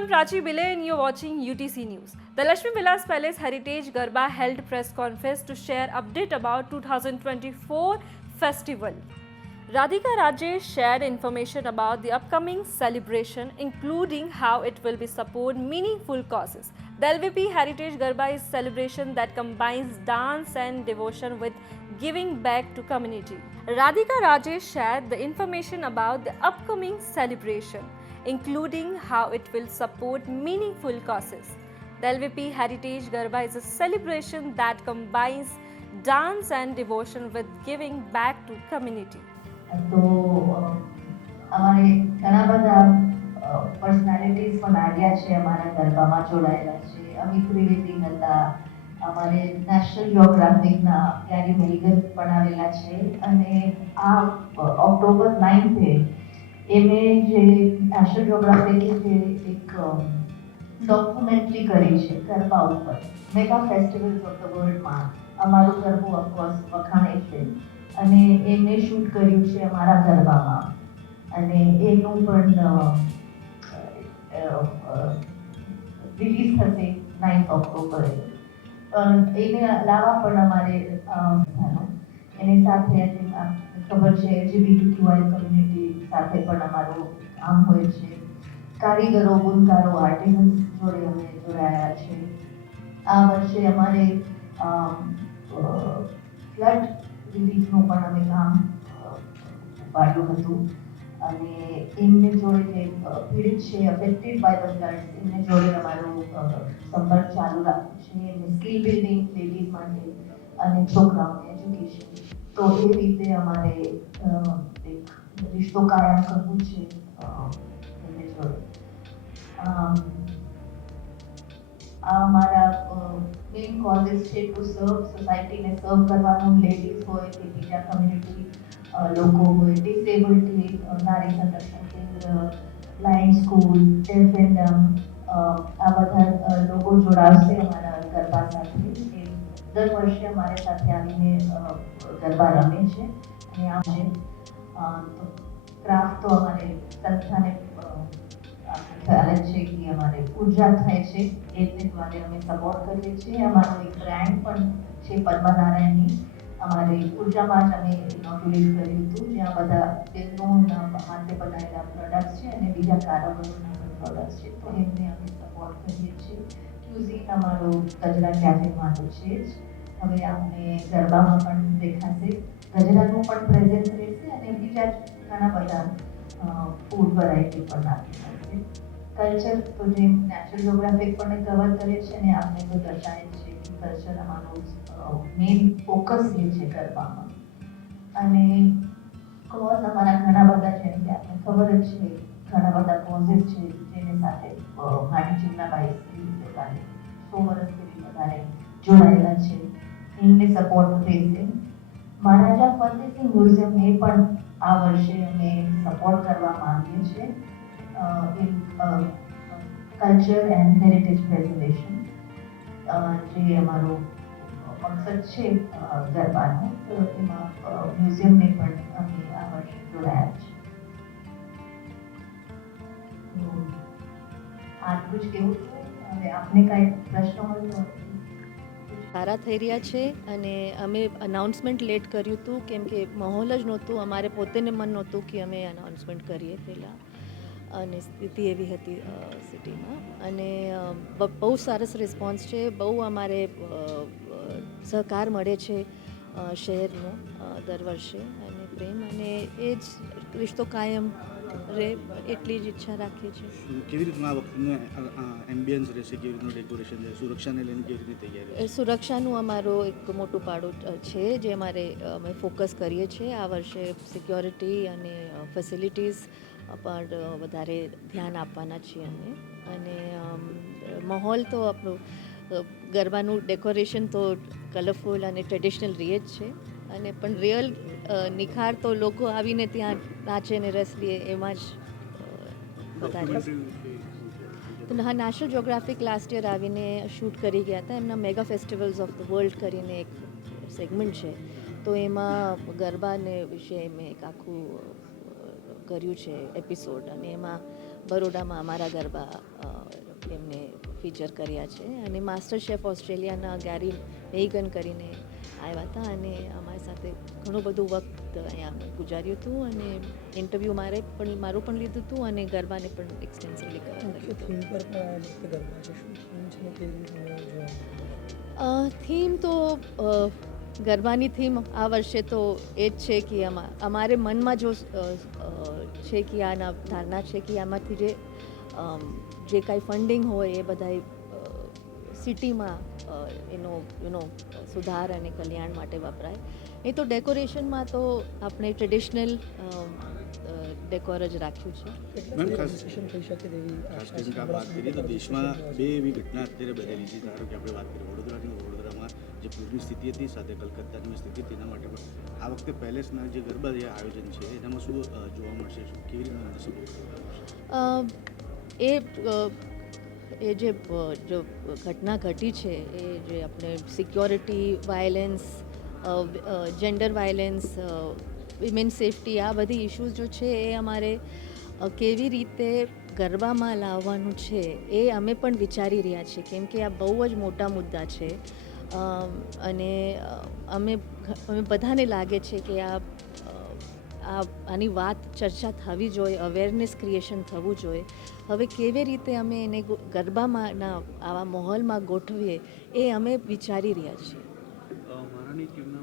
I'm Prachi Bile and you're watching UTC News. The Lakshmi Vilas Palace Heritage Garba held press conference to share update about 2024 festival. Radhika Rajesh shared information about the upcoming celebration, including how it will be support meaningful causes. The LVP Heritage Garba is celebration that combines dance and devotion with giving back to community. Radhika Rajesh shared the information about the upcoming celebration, including how it will support meaningful causes. The LVP Heritage Garba is a celebration that combines dance and devotion with giving back to community. તો અમારે ઘણા બધા personalities પણ આવ્યા છે અમારા ગરબામાં જોડાયેલા છે. અમિત ત્રિવેદી હતા, અમારે નેશનલ જિયોગ્રાફિકના ક્યારે મેલગર પણ આવેલા છે અને આ ઓક્ટોબર 9 એમે જે નેશનલ જિયોગ્રાફિકે જે એક ડોક્યુમેન્ટરી કરી છે ગરબા ઉપર, મેગા ફેસ્ટિવલ્સ ઓફ ધ વર્લ્ડમાં અમારું ગરબું ઓફકોર્સ વખાણે છે અને એમને શૂટ કર્યું છે અમારા ગરબામાં અને એનું પણ રિલીઝ થશે 9 ઓક્ટોબરે. એને અલાવા પણ અમારે એની સાથે ખબર છે LGBTQI કમ્યુનિટી સાથે પણ અમારું કામ હોય છે. કારીગરો, બુનકારો, આર્ટિઝન્સ જોડે અમે જોડાયા છે. આ વર્ષે અમારે ફ્લડ રિલીફનું પણ અમે કામ ઉપાડ્યું હતું અને એમને જોડે જે પીડિત છે, અફેક્ટેડ બાય ધ ફ્લડ્સ, એમને જોડે અમારું સંપર્ક ચાલુ રાખ્યું છે. એમને સ્કિલ બિલ્ડિંગ લેડીઝ માટે અને છોકરાઓને એજ્યુકેશન. તો એ રીતે અમારે એક રિશ્તો કાયમ કરવું છે એમને જોડે. આ અમારા મેઇન કોઝિસ છે ટુ સર્વ સોસાયટીને સર્વ કરવાનું. લેડીઝ હોય કે બીજા કમ્યુનિટી લોકો હોય, ડિસેબિલિટી, નારી સંરક્ષણ કેન્દ્ર, blind school, deaf and dumb, આ બધા લોકો જોડાશે અમારા ગરબા સાથે. એ દર વર્ષે અમારી સાથે આવીને ગરબા રમે છે અને આ છે ક્રાફ્ટ તો અમારે સંસ્થાને ખ્યાલ જ છે કે અમારે ઉર્જા થાય છે, એટલે માટે અમે સપોર્ટ કરીએ છીએ. અમારું એક બ્રાન્ડ પણ છે પદ્મનારાયણની, અમારે ઉર્જામાં જ અમે ઇનોગ્યુરેટ કર્યું હતું, જ્યાં બધા તેમનું હાથે બનાવેલા પ્રોડક્ટ્સ છે અને બીજા કારોબારોના પ્રોડક્ટ્સ છે. તો એમને અમે સપોર્ટ કરીએ છીએ. ક્યુઝિન અમારું ગજરા કેફેમાં તો છે જ. હવે આપણે ગરબામાં પણ દેખાશે, ગજરાનું પણ પ્રેઝન્ટ રહેશે અને બીજા ઘણા બધા ફૂડ વેરાયટી પણ આપી શકશે. કલ્ચર તો જે નેશનલ જિયોગ્રાફિક પણ કવર કરે છે અને આપણે તો દર્શાવે છે કે કલ્ચર અમારું મેઇન ફોકસ એ છે ગરબામાં. અને કોઝ અમારા ઘણા બધા છે, કે આપણે ખબર જ છે ઘણા બધા કોઝિસ છે જેની સાથે માટી ચિમનાબાઈ પોતાને 100 વર્ષથી વધારે જોડાયેલા છે. એમને સપોર્ટ રહેશે. મહારાજા ફતેહસિંહ મ્યુઝિયમને પણ આ વર્ષે અમે સપોર્ટ કરવા માંગીએ છીએ in culture and heritage preservation. જે અમારો મકસદ છે ગરબાનો, તો એમાં મ્યુઝિયમને પણ અમે આ વર્ષે જોડાયા છે. આટલું જ કહેવું છે. હવે આપને કાંઈ પ્રશ્ન હોય તો. સારા થઈ રહ્યા છે અને અમે અનાઉન્સમેન્ટ લેટ કર્યું હતું કેમ કે માહોલ જ નહોતું, અમારે પોતેને મન નહોતું કે અમે અનાઉન્સમેન્ટ કરીએ પહેલાં, અને સ્થિતિ એવી હતી સિટીમાં. અને બહુ સરસ રિસ્પોન્સ છે, બહુ અમારે સહકાર મળે છે શહેરનો દર વર્ષે, અને પ્રેમ, અને એ જ રિશ્તો કાયમ રહે એટલી જ ઈચ્છા રાખીએ છીએ. કેવી રીતના આ વખતનું એમ્બિયન્સ રહેશે, કેવી રીતનું ડેકોરેશન છે, સુરક્ષાને લઈને કેવી રીતની તૈયારી? સુરક્ષાનું અમારો એક મોટું પાડું છે જે અમે ફોકસ કરીએ છીએ આ વર્ષે. સિક્યોરિટી અને ફેસિલિટીઝ પર વધારે ધ્યાન આપવાના છીએ અમે. અને માહોલ તો આપણું ગરબાનું ડેકોરેશન તો કલરફુલ અને ટ્રેડિશનલ રહે જ છે, અને પણ રિયલ નિખાર તો લોકો આવીને ત્યાં નાચે ને રસ લે એમાં જ વધારે. તો હા, નેશનલ જિયોગ્રાફિક લાસ્ટ યર આવીને શૂટ કરી ગયા હતા. એમના mega festivals of the world કરીને એક સેગમેન્ટ છે, તો એમાં ગરબાને વિશે મેં એક આખું કર્યું છે એપિસોડ, અને એમાં બરોડામાં અમારા ગરબા એમને ફીચર કર્યા છે. અને માસ્ટર શેફ ઓસ્ટ્રેલિયાના ગેરી મેગન કરીને આવ્યા હતા અને અમારી સાથે ઘણું બધું વખત અહીંયા અમે ગુજાર્યું હતું અને ઇન્ટરવ્યૂ મારું પણ લીધું હતું અને ગરબાને પણ એક્સટેન્સિવલી કર્યું હતું. થીમ પર પણ આ વખતે ગરબા છે, શું થીમ છે ને કેવી રીતે જોવા થીમ તો ગરબાની થીમ આ વર્ષે તો એ જ છે કે અમારે મનમાં જો છે કે આના ધારણા છે કે આમાંથી જે કાંઈ ફંડિંગ હોય એ બધા સિટીમાં એનો સુધાર અને કલ્યાણ માટે વપરાય. એ તો ડેકોરેશનમાં તો આપણે ટ્રેડિશનલ ડેકોર જ રાખ્યું છે. મેમ, કેટલા ખાસ- રજીસ્ટ્રેશન થઈ શકે તેવી ખાસ કરીને કે આ વાત કરીએ તો દેશમાં બે એવી ઘટના અત્યારે બનેલી છે. ધારો કે આપણે વાત કરીએ વડોદરાની, વડોદરામાં જે પૂરની સ્થિતિ હતી સાથે કલકત્તાની સ્થિતિ, તેના માટે પણ આ વખતે પેલેસના જે ગરબા જે આયોજન છે એનામાં શું જોવા મળશે, શું કેવી રીતે સપોર્ટ એ જે જો ઘટના ઘટી છે એ જે આપણે security violence, gender violence, women safety, આ બધી ઇશ્યુઝ જો છે એ અમારે કેવી રીતે ગરબામાં લાવવાનું છે એ અમે પણ વિચારી રહ્યા છીએ, કેમ કે આ બહુ જ મોટા મુદ્દા છે. અને અમે બધાને લાગે છે કે આની વાત ચર્ચા થવી જોઈએ, અવેરનેસ ક્રિએશન થવું જોઈએ. હવે કેવી રીતે અમે એને ગરબામાં આવા માહોલમાં ગોઠવીએ એ અમે વિચારી રહ્યા છીએ. મહારાણી ટીમના